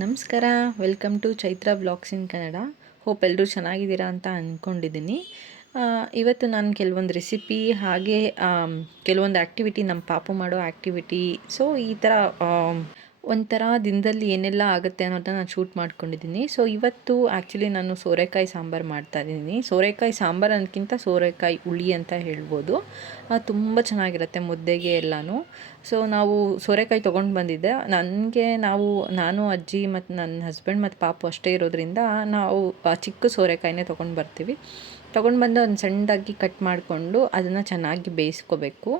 ನಮಸ್ಕಾರ. Welcome to Chaitra blogs in Kannada hope ಎಲ್ಲರೂ ಚೆನ್ನಾಗಿದ್ದೀರಾ ಅಂತ ಅಂದ್ಕೊಂಡಿದ್ದೀನಿ ಇವತ್ತು ನಾನು ಕೆಲವೊಂದು ರೆಸಿಪಿ ಹಾಗೆ ಕೆಲವೊಂದು ಆ್ಯಕ್ಟಿವಿಟಿ ನಮ್ಮ ಪಾಪು ಮಾಡೋ ಆ್ಯಕ್ಟಿವಿಟಿ ಸೊ ಈ ಥರ ಒಂಥರ ದಿನದಲ್ಲಿ ಏನೆಲ್ಲ ಆಗುತ್ತೆ ಅನ್ನೋದನ್ನ ನಾನು ಶೂಟ್ ಮಾಡ್ಕೊಂಡಿದ್ದೀನಿ. ಸೊ ಇವತ್ತು ಆ್ಯಕ್ಚುಲಿ ನಾನು ಸೋರೆಕಾಯಿ ಸಾಂಬಾರು ಮಾಡ್ತಾ ಇದ್ದೀನಿ. ಸೋರೆಕಾಯಿ ಸಾಂಬಾರು ಅನ್ನೋಕ್ಕಿಂತ ಸೋರೆಕಾಯಿ ಹುಳಿ ಅಂತ ಹೇಳ್ಬೋದು. ತುಂಬ ಚೆನ್ನಾಗಿರುತ್ತೆ ಮುದ್ದೆಗೆ ಎಲ್ಲನೂ. ಸೊ ನಾವು ಸೋರೆಕಾಯಿ ತೊಗೊಂಡು ಬಂದಿದ್ದೆ. ನನಗೆ ನಾವು, ನಾನು, ಅಜ್ಜಿ ಮತ್ತು ನನ್ನ ಹಸ್ಬೆಂಡ್ ಮತ್ತು ಪಾಪು ಅಷ್ಟೇ ಇರೋದ್ರಿಂದ ನಾವು ಚಿಕ್ಕ ಸೋರೆಕಾಯಿನೇ ತೊಗೊಂಡು ಬರ್ತೀವಿ. ತೊಗೊಂಡು ಬಂದು ಒಂದು ಸಣ್ಣದಾಗಿ ಕಟ್ ಮಾಡಿಕೊಂಡು ಅದನ್ನು ಚೆನ್ನಾಗಿ ಬೇಯಿಸ್ಕೋಬೇಕು.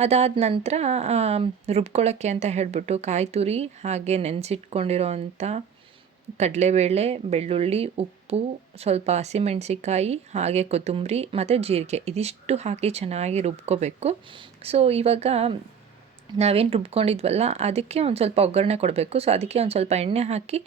ಅದಾದ ನಂತರ ರುಬ್ಕೊಳ್ಳೋಕ್ಕೆ ಅಂತ ಹೇಳಿಬಿಟ್ಟು ಕಾಯಿ ತುರಿ ಹಾಗೆ ನೆನೆಸಿಟ್ಕೊಂಡಿರೋ ಅಂಥ ಕಡಲೆಬೇಳೆ, ಬೆಳ್ಳುಳ್ಳಿ, ಉಪ್ಪು, ಸ್ವಲ್ಪ ಹಸಿಮೆಣ್ಸಿಕಾಯಿ ಹಾಗೆ ಕೊತ್ತಂಬರಿ ಮತ್ತು ಜೀರಿಗೆ. ಇದಿಷ್ಟು ಹಾಕಿ ಚೆನ್ನಾಗಿ ರುಬ್ಕೋಬೇಕು. ಸೊ ಇವಾಗ ನಾವೇನು ರುಬ್ಕೊಂಡಿದ್ವಲ್ಲ, ಅದಕ್ಕೆ ಒಂದು ಸ್ವಲ್ಪ ಒಗ್ಗರಣೆ ಕೊಡಬೇಕು. ಸೊ ಅದಕ್ಕೆ ಒಂದು ಸ್ವಲ್ಪ ಎಣ್ಣೆ ಹಾಕಿ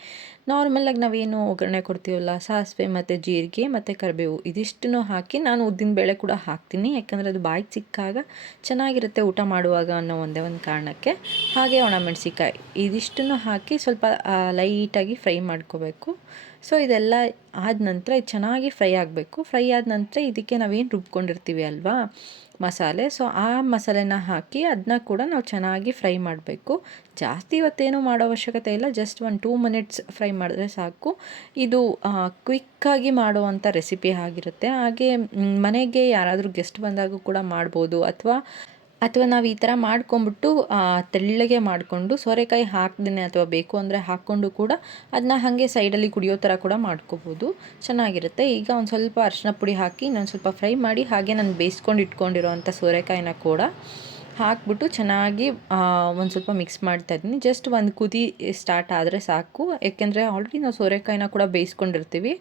ನಾರ್ಮಲಾಗಿ ನಾವೇನು ಒಗ್ಗರಣೆ ಕೊಡ್ತೀವಲ್ಲ, ಸಾಸಿವೆ ಮತ್ತು ಜೀರಿಗೆ ಮತ್ತು ಕರಿಬೇವು, ಇದಿಷ್ಟನ್ನು ಹಾಕಿ ನಾನು ಉದ್ದಿನ ಬೇಳೆ ಕೂಡ ಹಾಕ್ತೀನಿ. ಯಾಕಂದರೆ ಅದು ಬಾಯಿಗೆ ಸಿಕ್ಕಾಗ ಚೆನ್ನಾಗಿರುತ್ತೆ ಊಟ ಮಾಡುವಾಗ ಅನ್ನೋ ಒಂದೇ ಒಂದು ಕಾರಣಕ್ಕೆ. ಹಾಗೆ ಒಣಮೆಣಸಿಕಾಯಿ ಇದಿಷ್ಟನ್ನು ಹಾಕಿ ಸ್ವಲ್ಪ ಲೈಟಾಗಿ ಫ್ರೈ ಮಾಡ್ಕೋಬೇಕು. ಸೊ ಇದೆಲ್ಲ ಆದ ನಂತರ ಇದು ಚೆನ್ನಾಗಿ ಫ್ರೈ ಆಗಬೇಕು. ಫ್ರೈ ಆದ ನಂತರ ಇದಕ್ಕೆ ನಾವೇನು ರುಬ್ಕೊಂಡಿರ್ತೀವಿ ಅಲ್ವಾ? ಮಸಾಲೆ. ಸೊ ಆ ಮಸಾಲೆನ ಹಾಕಿ ಅದನ್ನ ಕೂಡ ನಾವು ಚೆನ್ನಾಗಿ ಫ್ರೈ ಮಾಡಬೇಕು. ಜಾಸ್ತಿ ಇವತ್ತೇನು ಮಾಡೋ ಅವಶ್ಯಕತೆ ಇಲ್ಲ. ಜಸ್ಟ್ ಒಂದು ಟೂ ಮಿನಿಟ್ಸ್ ಫ್ರೈ ಮಾಡಿದ್ರೆ ಸಾಕು. ಇದು ಕ್ವಿಕ್ಕಾಗಿ ಮಾಡುವಂಥ ರೆಸಿಪಿ ಆಗಿರುತ್ತೆ. ಹಾಗೆ ಮನೆಗೆ ಯಾರಾದರೂ ಗೆಸ್ಟ್ ಬಂದಾಗೂ ಕೂಡ ಮಾಡ್ಬೋದು. ಅಥವಾ ಅಥವಾ ನಾವು ಈ ಥರ ಮಾಡ್ಕೊಂಬಿಟ್ಟು ತೆಳ್ಳಗೆ ಮಾಡಿಕೊಂಡು ಸೋರೆಕಾಯಿ ಹಾಕ್ದೇ ಅಥವಾ ಬೇಕು ಅಂದರೆ ಹಾಕ್ಕೊಂಡು ಕೂಡ ಅದನ್ನ ಹಾಗೆ ಸೈಡಲ್ಲಿ ಕುಡಿಯೋ ಥರ ಕೂಡ ಮಾಡ್ಕೋಬೋದು. ಚೆನ್ನಾಗಿರುತ್ತೆ. ಈಗ ಒಂದು ಸ್ವಲ್ಪ ಅರಿಶಿನ ಪುಡಿ ಹಾಕಿ ನಾನು ಸ್ವಲ್ಪ ಫ್ರೈ ಮಾಡಿ ಹಾಗೆ ನಾನು ಬೇಯಿಸ್ಕೊಂಡು ಇಟ್ಕೊಂಡಿರೋವಂಥ ಸೋರೆಕಾಯಿನ ಕೂಡ ಹಾಕ್ಬಿಟ್ಟು ಚೆನ್ನಾಗಿ ಒಂದು ಸ್ವಲ್ಪ ಮಿಕ್ಸ್ ಮಾಡ್ತಾ ಇದ್ದೀನಿ. ಜಸ್ಟ್ ಒಂದು ಕುದಿ ಸ್ಟಾರ್ಟ್ ಆದರೆ ಸಾಕು. ಯಾಕೆಂದರೆ ಆಲ್ರೆಡಿ ನಾವು ಸೋರೆಕಾಯಿನ ಕೂಡ ಬೇಯಿಸ್ಕೊಂಡಿರ್ತೀವಿ.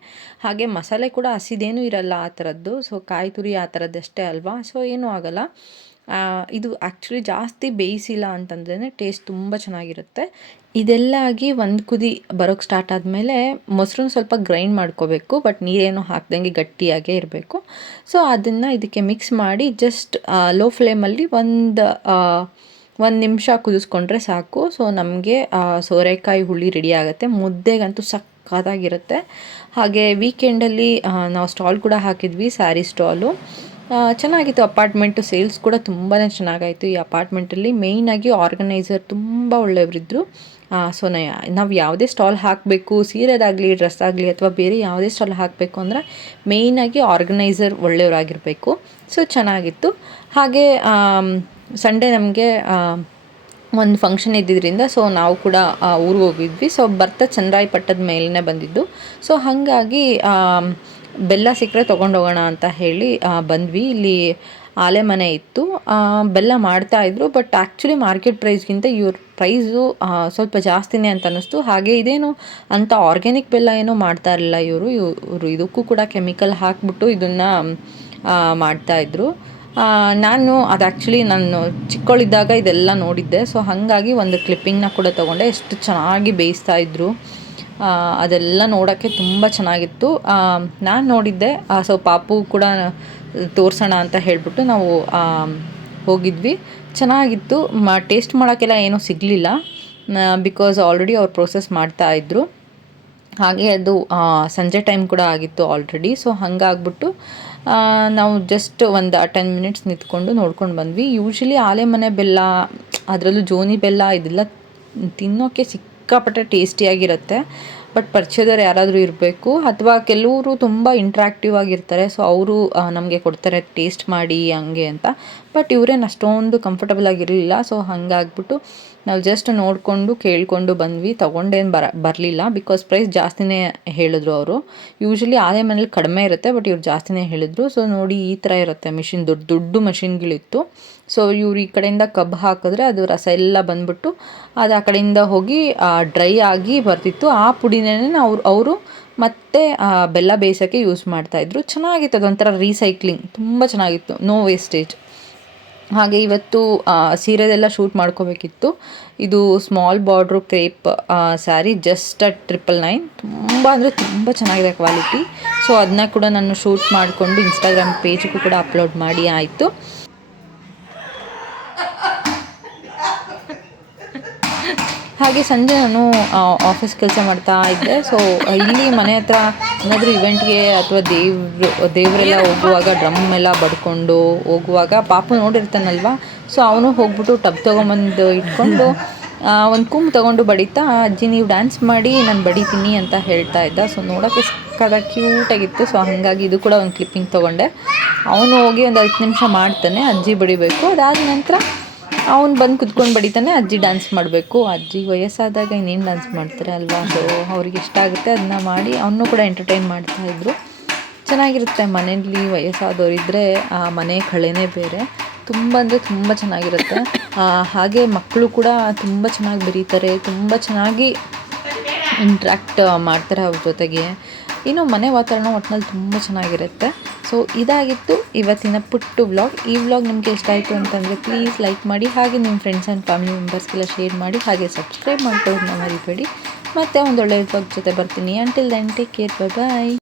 ಹಾಗೆ ಮಸಾಲೆ ಕೂಡ ಹಸಿದೇನೂ ಇರಲ್ಲ ಆ ಥರದ್ದು ಸೊ ಕಾಯಿ ತುರಿ ಆ ಥರದ್ದಷ್ಟೇ ಅಲ್ವಾ? ಸೊ ಏನೂ ಆಗಲ್ಲ. ಇದು ಆ್ಯಕ್ಚುಲಿ ಜಾಸ್ತಿ ಬೇಯಿಸಿಲ್ಲ ಅಂತಂದ್ರೇ ಟೇಸ್ಟ್ ತುಂಬ ಚೆನ್ನಾಗಿರುತ್ತೆ. ಇದೆಲ್ಲ ಆಗಿ ಒಂದು ಕುದಿ ಬರೋಕ್ಕೆ ಸ್ಟಾರ್ಟ್ ಆದಮೇಲೆ ಮೊಸರನ್ನ ಸ್ವಲ್ಪ ಗ್ರೈಂಡ್ ಮಾಡ್ಕೋಬೇಕು ಬಟ್ ನೀರೇನು ಹಾಕ್ದಂಗೆ ಗಟ್ಟಿಯಾಗೇ ಇರಬೇಕು. ಸೊ ಅದನ್ನು ಇದಕ್ಕೆ ಮಿಕ್ಸ್ ಮಾಡಿ ಜಸ್ಟ್ ಲೋ ಫ್ಲೇಮಲ್ಲಿ ಒಂದು ಒಂದು ನಿಮಿಷ ಕುದಿಸ್ಕೊಂಡ್ರೆ ಸಾಕು. ಸೊ ನಮಗೆ ಸೋರೆಕಾಯಿ ಹುಳಿ ರೆಡಿ ಆಗುತ್ತೆ. ಮುದ್ದೆಗಂತೂ ಸಕ್ಕತ್ತಾಗಿರುತ್ತೆ ಹಾಗೆ ವೀಕೆಂಡಲ್ಲಿ ನಾವು ಸ್ಟಾಲ್ ಕೂಡ ಹಾಕಿದ್ವಿ ಸ್ಯಾರಿ ಸ್ಟಾಲು ಚೆನ್ನಾಗಿತ್ತು ಅಪಾರ್ಟ್ಮೆಂಟು, ಸೇಲ್ಸ್ ಕೂಡ ತುಂಬಾ ಚೆನ್ನಾಗಾಯಿತು. ಈ ಅಪಾರ್ಟ್ಮೆಂಟಲ್ಲಿ ಮೇಯ್ನಾಗಿ ಆರ್ಗನೈಸರ್ ತುಂಬ ಒಳ್ಳೆಯವರಿದ್ದರು ಸೊ ನಾವು ಯಾವುದೇ ಸ್ಟಾಲ್ ಹಾಕಬೇಕು, ಸೀರೆದಾಗಲಿ ಡ್ರೆಸ್ ಆಗಲಿ ಅಥವಾ ಬೇರೆ ಯಾವುದೇ ಸ್ಟಾಲ್ ಹಾಕಬೇಕು ಅಂದರೆ ಮೇಯ್ನಾಗಿ ಆರ್ಗನೈಸರ್ ಒಳ್ಳೆಯವರಾಗಿರಬೇಕು ಸೊ ಚೆನ್ನಾಗಿತ್ತು. ಹಾಗೆ ಸಂಡೇ ನಮಗೆ ಒಂದು ಫಂಕ್ಷನ್ ಇದ್ದಿದ್ದರಿಂದ ಸೊ ನಾವು ಕೂಡ ಊರಿಗೆ ಹೋಗಿದ್ವಿ. ಸೊ ಬರ್ತಾ ಚಂದ್ರಾಯಪಟ್ಟದ ಮೇಲೇ ಬಂದಿದ್ದು. ಸೊ ಹಾಗಾಗಿ ಬೆಲ್ಲ ಸಿಕ್ಕರೆ ತೊಗೊಂಡೋಗೋಣ ಅಂತ ಹೇಳಿ ಬಂದ್ವಿ. ಇಲ್ಲಿ ಆಲೆ ಮನೆ ಇತ್ತು. ಬೆಲ್ಲ ಮಾಡ್ತಾ ಇದ್ರು ಬಟ್ ಆ್ಯಕ್ಚುಲಿ ಮಾರ್ಕೆಟ್ ಪ್ರೈಸ್ಗಿಂತ ಇವ್ರ ಪ್ರೈಸು ಸ್ವಲ್ಪ ಜಾಸ್ತಿನೇ ಅಂತ ಅನ್ನಿಸ್ತು. ಹಾಗೆ ಇದೇನು ಅಂತ ಆರ್ಗ್ಯಾನಿಕ್ ಬೆಲ್ಲ ಏನೂ ಮಾಡ್ತಾ ಇರಲಿಲ್ಲ ಇವರು. ಇವರು ಇದಕ್ಕೂ ಕೂಡ ಕೆಮಿಕಲ್ ಹಾಕ್ಬಿಟ್ಟು ಇದನ್ನು ಮಾಡ್ತಾಯಿದ್ರು ನಾನು ಅದು ಆ್ಯಕ್ಚುಲಿ ನಾನು ಚಿಕ್ಕವಳಿದ್ದಾಗ ಇದೆಲ್ಲ ನೋಡಿದ್ದೆ. ಸೊ ಹಾಗಾಗಿ ಒಂದು ಕ್ಲಿಪ್ಪಿಂಗ್ನ ಕೂಡ ತೊಗೊಂಡೆ. ಎಷ್ಟು ಚೆನ್ನಾಗಿ ಬೇಯಿಸ್ತಾ ಇದ್ರು. ಅದೆಲ್ಲ ನೋಡೋಕ್ಕೆ ತುಂಬ ಚೆನ್ನಾಗಿತ್ತು. ನಾನು ನೋಡಿದ್ದೆ ಸೊ ಪಾಪು ಕೂಡ ತೋರಿಸೋಣ ಅಂತ ಹೇಳಿಬಿಟ್ಟು ನಾವು ಹೋಗಿದ್ವಿ. ಚೆನ್ನಾಗಿತ್ತು. ಮ, ಟೇಸ್ಟ್ ಮಾಡೋಕ್ಕೆಲ್ಲ ಏನೂ ಸಿಗಲಿಲ್ಲ ಬಿಕಾಸ್ ಆಲ್ರೆಡಿ ಅವ್ರು ಪ್ರೋಸೆಸ್ ಮಾಡ್ತಾ ಇದ್ರು. ಹಾಗೆ ಅದು ಸಂಜೆ ಟೈಮ್ ಕೂಡ ಆಗಿತ್ತು ಆಲ್ರೆಡಿ. ಸೊ ಹಾಗಾಗ್ಬಿಟ್ಟು ನಾವು ಜಸ್ಟ್ ಒಂದು ಟೆನ್ ಮಿನಿಟ್ಸ್ ನಿಂತ್ಕೊಂಡು ನೋಡ್ಕೊಂಡು ಬಂದ್ವಿ. ಯೂಶ್ವಲಿ ಆಲೆ ಮನೆ ಬೆಲ್ಲ, ಅದರಲ್ಲೂ ಜೋನಿ ಬೆಲ್ಲ ಇದೆಲ್ಲ ತಿನ್ನೋಕ್ಕೆ ಸಿಕ್ಕಾಪಟ್ಟೆ ಟೇಸ್ಟಿಯಾಗಿರುತ್ತೆ. ಬಟ್ ಪರಿಚಯದವ್ರು ಯಾರಾದರೂ ಇರಬೇಕು, ಅಥವಾ ಕೆಲವರು ತುಂಬ ಇಂಟ್ರಾಕ್ಟಿವ್ ಆಗಿರ್ತಾರೆ ಸೊ ಅವರು ನಮಗೆ ಕೊಡ್ತಾರೆ ಟೇಸ್ಟ್ ಮಾಡಿ ಹಂಗೆ ಅಂತ. ಬಟ್ ಇವರೇನು ಅಷ್ಟೊಂದು ಕಂಫರ್ಟಬಲ್ ಆಗಿರಲಿಲ್ಲ ಸೊ ಹಂಗಾಗ್ಬಿಟ್ಟು ನಾವು ಜಸ್ಟ್ ನೋಡಿಕೊಂಡು ಕೇಳಿಕೊಂಡು ಬಂದ್ವಿ. ತೊಗೊಂಡೇನು ಬರ, ಬರಲಿಲ್ಲ ಬಿಕಾಸ್ ಪ್ರೈಸ್ ಜಾಸ್ತಿನೇ ಹೇಳಿದ್ರು ಅವರು. ಯೂಶ್ವಲಿ ಆದೇ ಮನೇಲಿ ಕಡಿಮೆ ಇರುತ್ತೆ ಬಟ್ ಇವ್ರು ಜಾಸ್ತಿನೇ ಹೇಳಿದ್ರು. ಸೊ ನೋಡಿ ಈ ಥರ ಇರುತ್ತೆ ಮಿಷಿನ್ ದೊಡ್ಡ ದೊಡ್ಡ ಮಷಿನ್ಗಳಿತ್ತು ಸೊ ಇವ್ರು ಈ ಕಡೆಯಿಂದ ಕಬ್ಬು ಹಾಕಿದ್ರೆ ಅದು ರಸ ಎಲ್ಲ ಬಂದ್ಬಿಟ್ಟು ಅದು ಆ ಕಡೆಯಿಂದ ಹೋಗಿ ಡ್ರೈ ಆಗಿ ಬರ್ತಿತ್ತು. ಆ ಪುಡಿನೇ ಅವ್ರು, ಅವರು ಮತ್ತೆ ಬೆಲ್ಲ ಬೇಯಿಸೋಕ್ಕೆ ಯೂಸ್ ಮಾಡ್ತಾಯಿದ್ರು ಚೆನ್ನಾಗಿತ್ತು, ಅದೊಂಥರ ರೀಸೈಕ್ಲಿಂಗ್ ತುಂಬ ಚೆನ್ನಾಗಿತ್ತು. ನೋ ವೇಸ್ಟೇಜ್ ಹಾಗೆ ಇವತ್ತು ಸೀರೆದೆಲ್ಲ ಶೂಟ್ ಮಾಡ್ಕೋಬೇಕಿತ್ತು. ಇದು small border crepe sari just at triple nine ತುಂಬ ಅಂದರೆ ತುಂಬ ಚೆನ್ನಾಗಿದೆ ಕ್ವಾಲಿಟಿ ಸೊ ಅದನ್ನ ಕೂಡ ನಾನು ಶೂಟ್ ಮಾಡಿಕೊಂಡು ಇನ್ಸ್ಟಾಗ್ರಾಮ್ ಪೇಜ್ಗೂ ಕೂಡ ಅಪ್ಲೋಡ್ ಮಾಡಿ, ಆಯಿತು. ಹಾಗೆ ಸಂಜೆ ನಾನು ಆಫೀಸ್ ಕೆಲಸ ಮಾಡ್ತಾ ಇದ್ದೆ. ಸೊ ಇಲ್ಲಿ ಮನೆ ಹತ್ರ ಏನಾದರೂ ಇವೆಂಟ್ಗೆ ಅಥವಾ ದೇವ್ರು, ದೇವರೆಲ್ಲ ಹೋಗುವಾಗ ಡ್ರಮ್ ಎಲ್ಲ ಬಡ್ಕೊಂಡು ಹೋಗುವಾಗ ಪಾಪ ನೋಡಿರ್ತಾನಲ್ವ? ಸೊ ಅವನು ಹೋಗ್ಬಿಟ್ಟು ಟಬ್ ತೊಗೊಂಬಂದು ಇಟ್ಕೊಂಡು ಒಂದು ಕುಂಬ್ ತೊಗೊಂಡು ಬಡಿತಾ, ಅಜ್ಜಿ, ನೀವು ಡ್ಯಾನ್ಸ್ ಮಾಡಿ, ನಾನು ಬಡಿತೀನಿ ಅಂತ ಹೇಳ್ತಾ ಇದ್ದ. ಸೊ ನೋಡೋಕ್ಕೆ ಸಕ್ಕದ ಕ್ಯೂಟಾಗಿತ್ತು ಸೊ ಹಾಗಾಗಿ ಇದು ಕೂಡ ಒಂದು ಕ್ಲಿಪ್ಪಿಂಗ್ ತೊಗೊಂಡೆ. ಅವನು ಹೋಗಿ ಒಂದು ಹತ್ತು ನಿಮಿಷ ಮಾಡ್ತಾನೆ. ಅಜ್ಜಿ, ಬಡಿಬೇಕು. ಅದಾದ ನಂತರ ಅವ್ನು ಬಂದು ಕುತ್ಕೊಂಡು ಬಡಿತಾನೆ ಅಜ್ಜಿ ಡ್ಯಾನ್ಸ್ ಮಾಡಬೇಕು. ಅಜ್ಜಿ ವಯಸ್ಸಾದಾಗ ಇನ್ನೇನು ಡ್ಯಾನ್ಸ್ ಮಾಡ್ತಾರೆ ಅಲ್ವಾ ಸೊ ಅವ್ರಿಗೆ ಇಷ್ಟ ಆಗುತ್ತೆ ಅದನ್ನ ಮಾಡಿ ಅವನು ಕೂಡ ಎಂಟರ್ಟೈನ್ ಮಾಡ್ತಾಯಿದ್ರು ಚೆನ್ನಾಗಿರುತ್ತೆ ಮನೆಯಲ್ಲಿ ವಯಸ್ಸಾದವರಿದ್ದರೆ ಆ ಮನೆ ಕಳೆನೇ ಬೇರೆ. ತುಂಬ ಅಂದರೆ ತುಂಬ ಚೆನ್ನಾಗಿರುತ್ತೆ. ಹಾಗೆ ಮಕ್ಕಳು ಕೂಡ ತುಂಬ ಚೆನ್ನಾಗಿ ಬೆರೀತಾರೆ, ತುಂಬ ಚೆನ್ನಾಗಿ ಇಂಟ್ರ್ಯಾಕ್ಟ್ ಮಾಡ್ತಾರೆ ಅವ್ರ ಜೊತೆಗೆ. ಇನ್ನು ಮನೆ ವಾತಾವರಣ ಒಟ್ಟಿನಲ್ಲಿ ತುಂಬ ಚೆನ್ನಾಗಿರುತ್ತೆ. ಸೊ ಇದಾಗಿತ್ತು ಇವತ್ತಿನ ಪುಟ್ಟು ವ್ಲಾಗ್ ಈ ವ್ಲಾಗ್ ನಿಮಗೆ ಇಷ್ಟ ಆಯಿತು ಅಂತಂದರೆ ಪ್ಲೀಸ್ ಲೈಕ್ ಮಾಡಿ, ಹಾಗೆ ನಿಮ್ಮ ಫ್ರೆಂಡ್ಸ್ ಆ್ಯಂಡ್ ಫ್ಯಾಮಿಲಿ ಮೆಂಬರ್ಸ್ಗೆಲ್ಲ ಶೇರ್ ಮಾಡಿ, ಹಾಗೆ ಸಬ್ಸ್ಕ್ರೈಬ್ ಮಾಡ್ಕೊಳ್ಳೋದನ್ನ ಮರಿಬೇಡಿ. ಮತ್ತೆ ಒಂದೊಳ್ಳೆ ವ್ಲಾಗ್ ಜೊತೆ ಬರ್ತೀನಿ. Until then take care bye bye